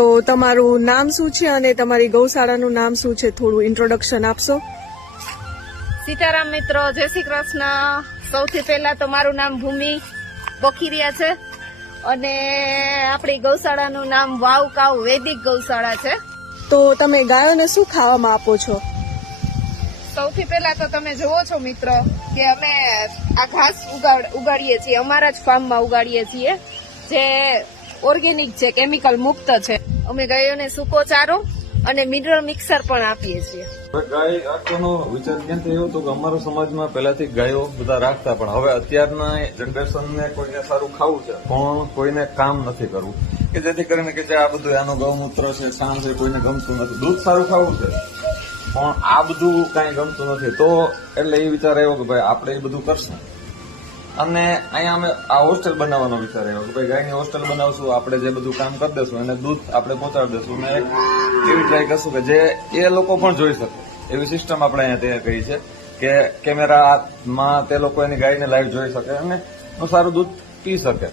તો તમારું નામ શું છે અને તમારી ગૌશાળાનું નામ શું છે? થોડું ઇન્ટ્રોડક્શન આપશો? સીતારામ મિત્રો, જય શ્રી કૃષ્ણ। સૌથી પહેલા તો મારું નામ ભૂમિ બોખીરિયા છે અને આપણી ગૌશાળાનું નામ વાવ કાવ વૈદિક ગૌશાળા છે। તો તમે ગાયોને શું ખાવામાં આપો છો? સૌથી પહેલા તો તમે જોવો છો મિત્રો કે અમે આ ઘાસ ઉગાડીએ છીએ, અમારા જ ફાર્મમાં ઉગાડીએ છીએ, જે ઓર્ગેનિક છે, કેમિકલ મુક્ત છે। અમે ગાયોને સૂકો ચારો અને મિનરલ મિક્સર પણ આપીએ છીએ। ગાય રાખવાનો વિચાર ક્યાંથી એવો હતો કે અમારા સમાજમાં પહેલાથી ગાયો બધા રાખતા, પણ હવે અત્યારના જનરેશનને કોઈને સારું ખાવું છે પણ કોઈને કામ નથી કરવું, કે જેથી કરીને કે આ બધું આનો ગૌમૂત્ર છે, સાણ છે, કોઈને ગમતું નથી। દૂધ સારું ખાવું છે પણ આ બધું કઈ ગમતું નથી, તો એટલે એ વિચાર આવ્યો કે ભાઈ આપણે એ બધું કરશું અને અહીંયા અમે આ હોસ્ટેલ બનાવવાનો વિચાર આવ્યો કે ભાઈ ગાયની હોસ્ટેલ બનાવશું, આપણે જે બધું કામ કરી દેશું અને દૂધ આપણે પહોંચાડી દેશું અને એવી ટ્રાય કરશું કે જે એ લોકો પણ જોઈ શકે એવી સિસ્ટમ આપણે અહીંયા તૈયાર કરી છે કે કેમેરામાં તે લોકો એની ગાયને લાઈવ જોઈ શકે અને સારું દૂધ પી શકે।